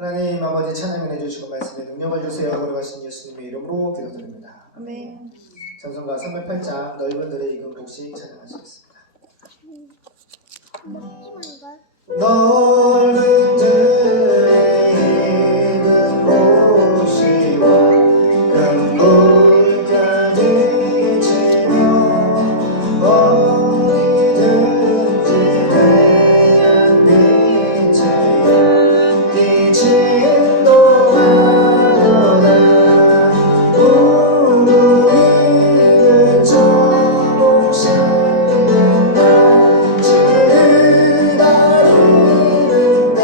하나님 아버지 찬양해 주시고 말씀에 능력을 주세요. 걸어가신 예수님의 이름으로 기도드립니다. 아멘. 찬송가 308장 넓은 들의 익은 곡식 찬양하시겠습니다. 넓은 들의 익은 곡식과 큰 물가득 채워 어디든지 내란 빛을 진동하도다. 무르익을 저 곡식은 지를 다루는데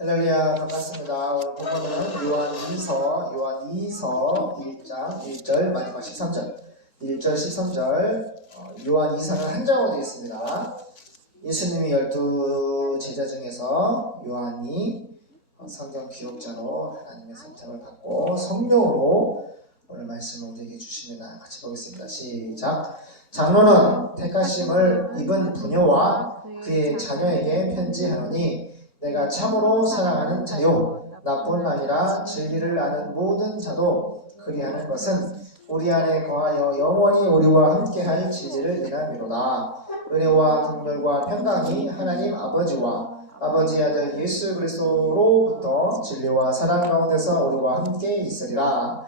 할렐루야, 반갑습니다. 오늘 본문은 요한 2서 1장 1절 마지막 13절 1절 13절 요한 2서는 한 장으로 되어 있습니다. 예수님이 12 제자 중에서 요한이 성경 기록자로 하나님의 선택을 받고 성령으로 오늘 말씀을 우리에게 주십니다. 같이 보겠습니다. 시작. 장로는 택하심을 입은 부녀와 그의 자녀에게 편지하노니 내가 참으로 사랑하는 자요 나뿐 아니라 진리를 아는 모든 자도 그리하는 것은 우리 안에 거하여 영원히 우리와 함께할 진리를 인함이로다. 은혜와 긍휼과 평강이 하나님 아버지와 아버지 아들 예수 그리스도로부터 진리와 사랑 가운데서 우리와 함께 있으리라.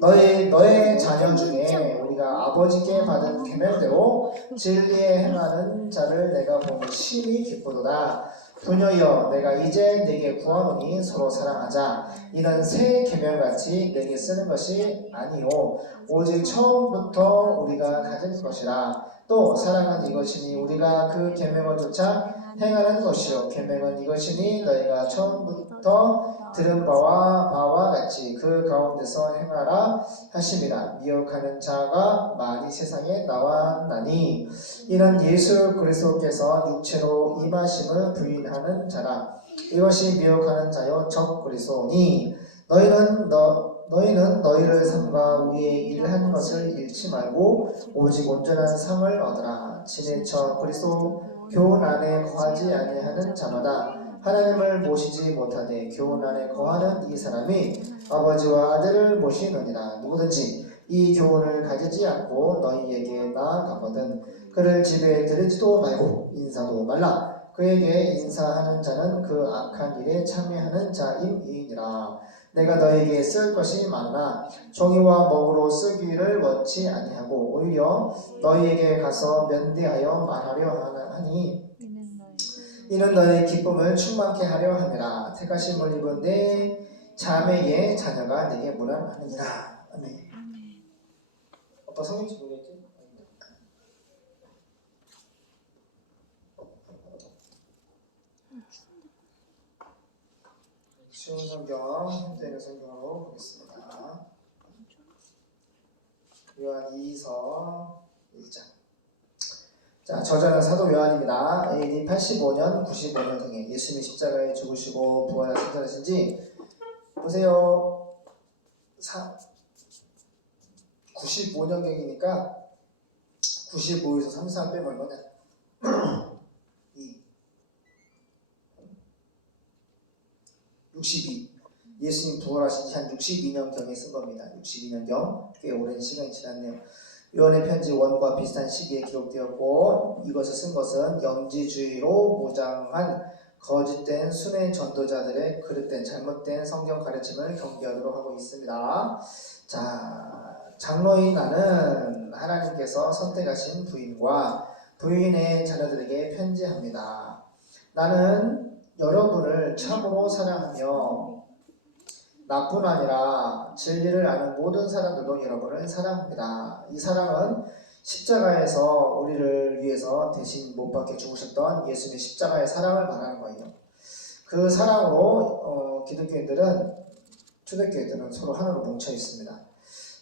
너의 자녀 중에 우리가 아버지께 받은 계명대로 진리에 행하는 자를 내가 보니 심히 기쁘도다. 부녀여, 내가 이제 네게 구하노니 서로 사랑하자. 이는 새 계명같이 내게 쓰는 것이 아니요 오직 처음부터 우리가 가진 것이라. 또 사랑은 이것이니 우리가 그 계명을 쫓아 행하는 것이요 계명은 이것이니 너희가 처음부터 들은 바와 같이 그 가운데서 행하라 하심이라. 미혹하는 자가 많이 세상에 나왔나니 이는 예수 그리스도께서 육체로 임하심을 부인하는 자라. 이것이 미혹하는 자요 적 그리스도니 너희는 너희를 삼가 우리의 일한 것을 잃지 말고 오직 온전한 상을 얻으라. 지내쳐 그리스도 교훈 안에 거하지 아니하는 자마다 하나님을 모시지 못하되 교훈 안에 거하는 이 사람이 아버지와 아들을 모시느니라. 누구든지 이 교훈을 가지지 않고 너희에게 나아가거든 그를 집에 들이지도 말고 인사도 말라. 그에게 인사하는 자는 그 악한 일에 참여하는 자임이니라. 내가 너에게 쓸 것이 많으나 종이와 먹으로 쓰기를 원치 아니하고 오히려 너희에게 가서 면대하여 말하려 하니 이는 너의 기쁨을 충만케 하려 함이라. 택하심을 입은 내 자매의 자녀가 내게 문안하느니라. 아멘. 아빠 성경책 보겠지? 쉬운 성경, 힘드는 성경으로 보겠습니다. 요한 2서 1장. 자, 저자는 사도 요한입니다. AD 85년, 95년 등에 예수님이 십자가에 죽으시고 부활하신 자신지 보세요. 95년경이니까 95에서 3, 4 빼면 얼마냐? 62. 예수님 부활하신 지 한 62년경에 쓴 겁니다. 62년경. 꽤 오랜 시간이 지났네요. 요한의 편지 1과 비슷한 시기에 기록되었고 이것을 쓴 것은 영지주의로 무장한 거짓된 순회 전도자들의 그릇된 잘못된 성경 가르침을 경계하도록 하고 있습니다. 자, 장로인 나는 하나님께서 선택하신 부인과 부인의 자녀들에게 편지합니다. 나는 여러분을 참으로 사랑하며 나뿐 아니라 진리를 아는 모든 사람들도 여러분을 사랑합니다. 이 사랑은 십자가에서 우리를 위해서 대신 못 박혀 죽으셨던 예수님의 십자가의 사랑을 말하는 거예요. 그 사랑으로 기독교인들은 초대교회들은 서로 하나로 뭉쳐 있습니다.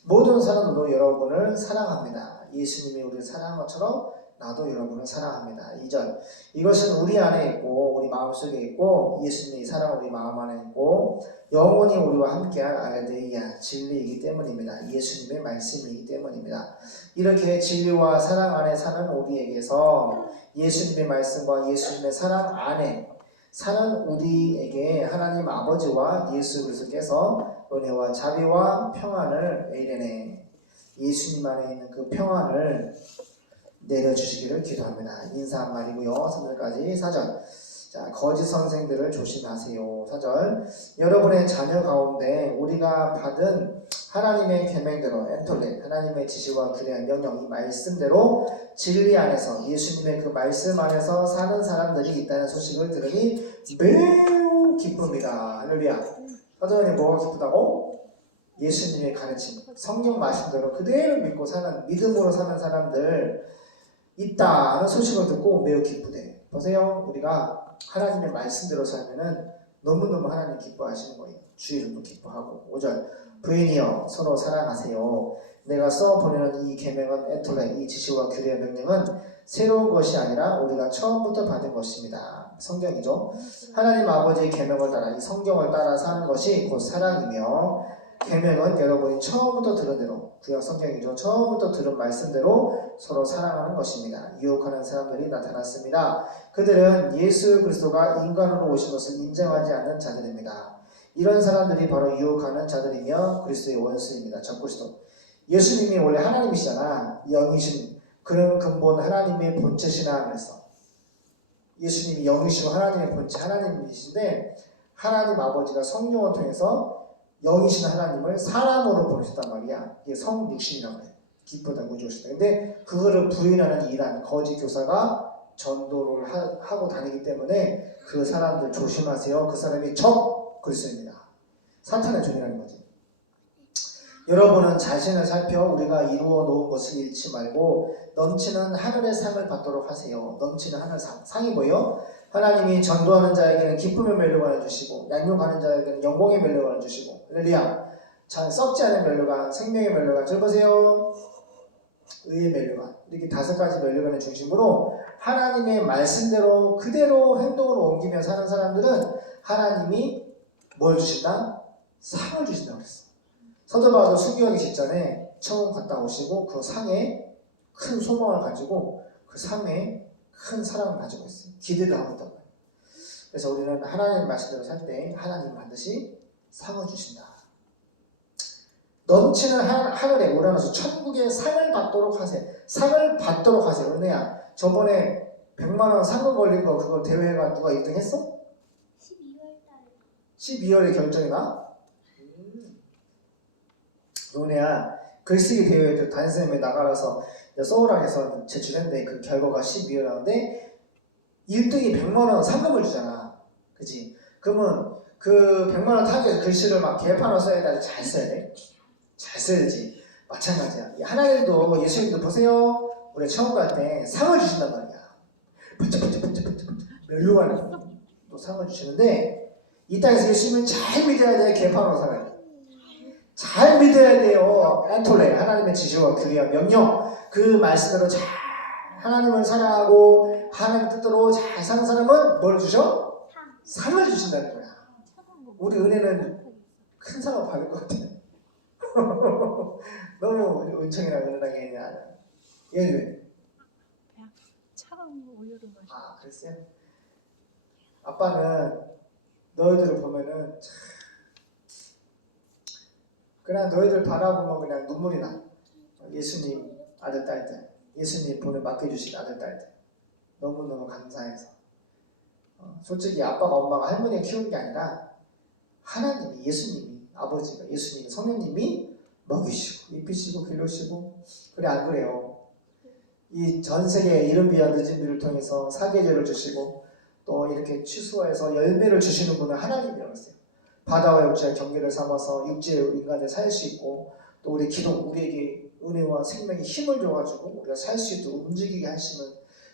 모든 사람들도 여러분을 사랑합니다. 예수님이 우리를 사랑한 것처럼 나도 여러분을 사랑합니다. 2절. 이것은 우리 안에 있고 우리 마음속에 있고 예수님의 사랑 우리 마음 안에 있고 영원히 우리와 함께할 알레데이아 진리이기 때문입니다. 예수님의 말씀이기 때문입니다. 이렇게 진리와 사랑 안에 사는 우리에게서 예수님의 말씀과 예수님의 사랑 안에 사는 우리에게 하나님 아버지와 예수 그리스도께서 은혜와 자비와 평안을 에이레네 예수님 안에 있는 그 평안을 내려주시기를 기도합니다. 인사 한 말이고요. 3절까지 4절. 자, 거짓 선생들을 조심하세요. 4절. 여러분의 자녀 가운데 우리가 받은 하나님의 계명대로 엔톨레 하나님의 지시와 그대한 명령 이 말씀대로 진리 안에서 예수님의 그 말씀 안에서 사는 사람들이 있다는 소식을 들으니 매우 기쁩니다. 할렐루야. 사도연이 뭐가 기쁘다고? 예수님의 가르침, 성경 말씀대로 그대로 믿고 사는 믿음으로 사는 사람들 있다는 소식을 듣고 매우 기쁘대. 보세요. 우리가 하나님의 말씀대로 살면은 너무너무 하나님 기뻐하시는 거예요. 주일도 기뻐하고. 5절 부인이여 서로 사랑하세요. 내가 써보내는 이 계명은 에톨레 이 지시와 규례의 명령은 새로운 것이 아니라 우리가 처음부터 받은 것입니다. 성경이죠. 하나님 아버지의 계명을 따라 이 성경을 따라 사는 것이 곧 사랑이며 계명은 여러분이 처음부터 들은 대로 구약 성경이죠. 처음부터 들은 말씀대로 서로 사랑하는 것입니다. 유혹하는 사람들이 나타났습니다. 그들은 예수 그리스도가 인간으로 오신 것을 인정하지 않는 자들입니다. 이런 사람들이 바로 유혹하는 자들이며 그리스도의 원수입니다. 적그리스도. 예수님이 원래 하나님이시잖아. 영이신 그런 근본 하나님의 본체시나 그랬어. 예수님이 영이시고 하나님의 본체 하나님이신데 하나님 아버지가 성령을 통해서 영이신 하나님을 사람으로 보내셨단 말이야. 이게 성육신이라고 해. 기쁘다 구주시다. 근데 그거를 부인하는 이단 거짓 교사가 전도를 하고 다니기 때문에 그 사람들 조심하세요. 그 사람이 적 그리스도입니다. 사탄의 종이라는 거지. 여러분은 자신을 살펴 우리가 이루어 놓은 것을 잃지 말고 넘치는 하늘의 상을 받도록 하세요. 넘치는 하늘 상이 뭐예요? 하나님이 전도하는 자에게는 기쁨의 멸류관을 주시고 양육하는 자에게는 영광의 멸류관을 주시고 할렐루야. 잘 썩지 않은 멸류관, 생명의 멸류관. 잘 보세요. 의의 멸류관. 이렇게 5가지 멸류관의 중심으로 하나님의 말씀대로 그대로 행동으로 옮기며 사는 사람들은 하나님이 뭘 주신다? 상을 주신다고 그랬어. 사도 바울도 순교하기 직전에 처음 갔다 오시고 그 상에 큰 소망을 가지고 그 상에 큰 사랑을 가지고 있어요. 기대도 하고 있단 말이에요. 그래서 우리는 하나님의 말씀대로 살 때 하나님은 반드시 상을 주신다. 넘치는 하늘에 우러나서 천국의 상을 받도록 하세요. 상을 받도록 하세요. 은혜야, 저번에 100만원 상금 걸린 거 그거 대회가 누가 1등 했어? 12월에 결정이 나? 은혜야, 글쓰기 대회에 담임선생님이 나가서 서울항에서 제출했는데 그 결과가 12월 나오는데 1등이 100만원 상금을 주잖아. 그치? 그러면 그 100만원 타겟 글씨를 막 개판으로 써야 돼? 잘 써야 돼? 잘 써야지. 마찬가지야. 하나님도 예수님도 보세요. 우리 처음 갈 때 상을 주신단 말이야. 멸류관을 또 상을 주시는데 이 땅에서 예수님은 잘 믿어야 돼? 개판으로 살아야 돼? 잘 믿어야 돼요. 엔톨레 하나님의 지시와 규례와 명령 그 말씀대로 잘 하나님을 사랑하고 하나님 뜻대로 잘 사는 사람은 뭘 주셔? 상을 주신다는 거야. 우리 은혜는 큰 상을 받을 것 같아. 너무 은총이랑 은은하게 얘기하냐. 얘는 왜? 차가운 우유를 마셔. 아, 그랬어요? 아빠는 너희들을 보면은 그냥 너희들 바라보면 그냥 눈물이 나. 예수님 아들 딸들, 예수님 보내 맡겨주신 아들 딸들 너무너무 감사해서. 솔직히 아빠가 엄마가 할머니가 키운 게 아니라 하나님이 예수님이 아버지가 예수님이 성령님이 먹이시고 입히시고 길러시고. 그래 안 그래요? 이 전 세계 이른 비와 늦은 비를 통해서 사계절을 주시고 또 이렇게 취수해서 열매를 주시는 분은 하나님이라고 했어요. 바다와 육지와 경계를 삼아서 육지의 인간을 살 수 있고 또 우리 기도 우리에게 은혜와 생명의 힘을 줘가지고 우리가 살 수 있도록 움직이게 하시는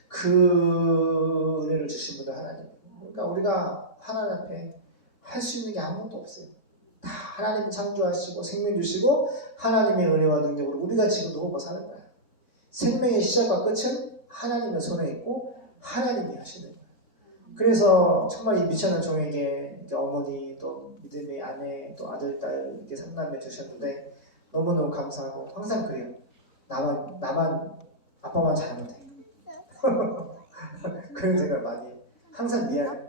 그 은혜를 주신 분은 하나님. 그러니까 우리가 하나님 앞에 할 수 있는 게 아무것도 없어요. 다 하나님이 창조하시고 생명 주시고 하나님의 은혜와 능력으로 우리가 지금 누워 사는 거야. 생명의 시작과 끝은 하나님의 손에 있고 하나님이 하시는 거예요. 그래서 정말 이 미천한 종에게 어머니 또 믿음의 아내 또 아들 딸 이렇게 3남매 주셨는데 너무너무 감사하고 항상 그래요. 나만 아빠만 잘하면 돼. 그런 생각을 많이 해요. 항상 미안해.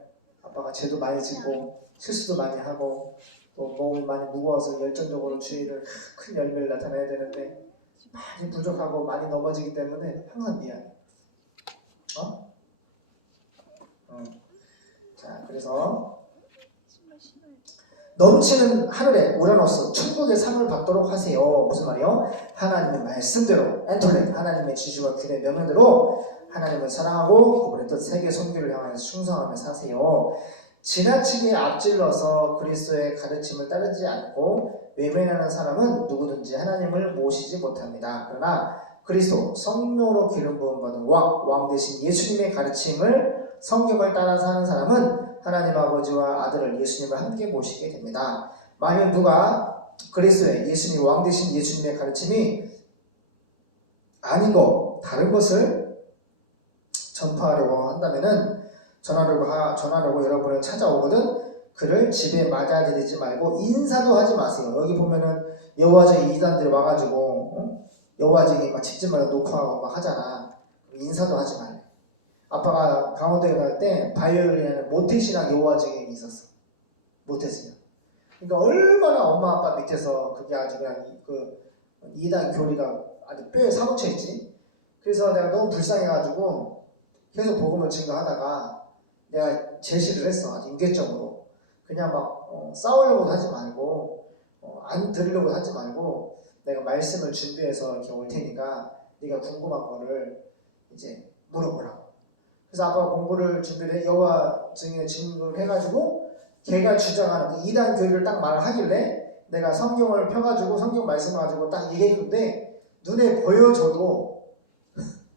아빠가 죄도 많이 짓고 실수도 많이 하고 또 몸이 많이 무거워서 열정적으로 주의를 큰 열매를 나타내야 되는데 많이 부족하고 많이 넘어지기 때문에 항상 미안해. 자, 그래서 넘치는 하늘에 우라노스 천국의 상을 받도록 하세요. 무슨 말이요? 하나님의 말씀대로 엔톨레 하나님의 지시와 규례 명령대로 하나님을 사랑하고 그분의 뜻 세계 선교를 향하여 충성하며 사세요. 지나치게 앞질러서 그리스도의 가르침을 따르지 않고 외면하는 사람은 누구든지 하나님을 모시지 못합니다. 그러나 그리스도 성령으로 기름 부음 받은 왕 대신 예수님의 가르침을 성경을 따라 사는 사람은 하나님 아버지와 아들을 예수님을 함께 모시게 됩니다. 만약 누가 그리스도의 예수님 왕 되신 예수님의 가르침이 아닌 거 다른 것을 전파하려고 한다면은 전하려고 여러분을 찾아오거든 그를 집에 맞아들이지 말고 인사도 하지 마세요. 여기 보면은 여호와적인 이단들이 와가지고 여호와적인 막 집집마다 녹화하고 막 하잖아. 인사도 하지 말래. 아빠가 강원도에 갈 때 바이올린에는 모태신앙 여호와적인이 있었어. 모태신앙. 그러니까 얼마나 엄마 아빠 밑에서 그게 아주 그냥 그 이단 교리가 아주 뼈에 사무쳐 있지. 그래서 내가 너무 불쌍해가지고 계속 복음을 증거하다가 내가 제시를 했어. 아주 인격적으로. 그냥 막 싸우려고도 하지 말고 안 들으려고 하지 말고 내가 말씀을 준비해서 이렇게 올 테니까 네가 궁금한 거를 이제 물어보라고. 그래서 아빠가 공부를 준비를 해 여호와 증인의 증거를 해가지고 걔가 주장하는 그 이단 교리를 딱 말을 하길래 내가 성경을 펴가지고 성경 말씀을 가지고 딱 얘기했는데 눈에 보여줘도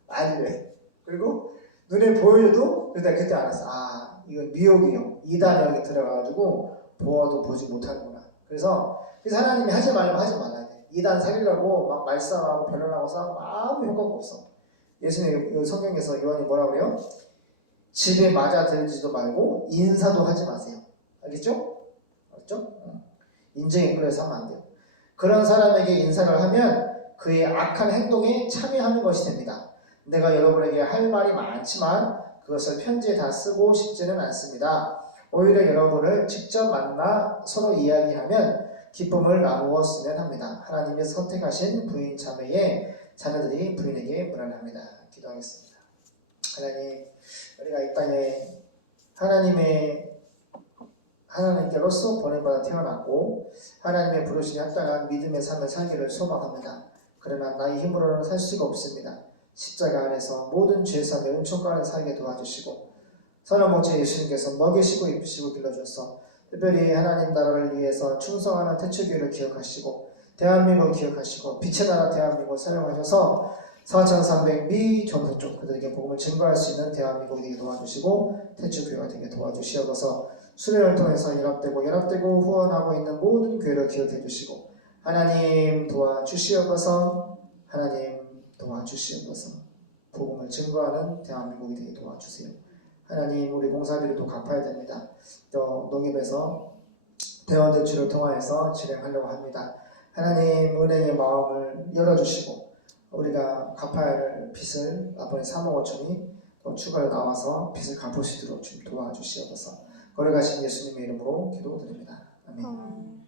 아니래. 그리고 눈에 보여줘도 그때 알았어. 아 이건 미혹이요. 이단형이 들어가가지고 보아도 보지 못하는구나. 그래서 하나님이 하지 말라면 하지 말아야 돼. 이단 살리려고 막 말싸움하고 변론하고 싸우고 아무 효과가 없어. 예수님 여기 성경에서 요한이 뭐라 그래요? 집에 맞아들지도 말고 인사도 하지 마세요. 알겠죠? 알겠죠? 인정에 끌려서 하면 안 돼요. 그런 사람에게 인사를 하면 그의 악한 행동에 참여하는 것이 됩니다. 내가 여러분에게 할 말이 많지만 그것을 편지에 다 쓰고 싶지는 않습니다. 오히려 여러분을 직접 만나 서로 이야기하면 기쁨을 나누었으면 합니다. 하나님이 선택하신 부인 자매의 자녀들이 부인에게 문안합니다. 기도하겠습니다. 하나님, 우리가 이 땅에 하나님께로서 보낸받아 태어났고 하나님의 부르심에 합당한 믿음의 삶을 살기를 소망합니다. 그러나 나의 힘으로는 살 수가 없습니다. 십자가 안에서 모든 죄사함의 은총 가운데 살게 도와주시고 선한 목자 예수님께서 먹이시고 입히시고 길러주셔서 특별히 하나님 나라를 위해서 충성하는 태초교회를 기억하시고 대한민국을 기억하시고 빛의 나라 대한민국을 사용하셔서 4,300미 전북 그들에게 복음을 증거할 수 있는 대한민국이 되게 도와주시고 태초교회가 되게 도와주시옵소서. 수련을 통해서 연합되고 후원하고 있는 모든 교회를 기억해 주시고 하나님 도와주시옵소서. 하나님 도와주시옵소서. 복음을 증거하는 대한민국이 되게 도와주세요. 하나님 우리 봉사비를 또 갚아야 됩니다. 또 농협에서 대원 대출을 통화해서 진행하려고 합니다. 하나님 은행의 마음을 열어주시고 우리가 갚아야 할 빚을 앞으로 3억 5천이 또 추가로 나와서 빚을 갚을 수 있도록 좀 도와주시옵소서. 걸어가신 예수님의 이름으로 기도드립니다. 아멘.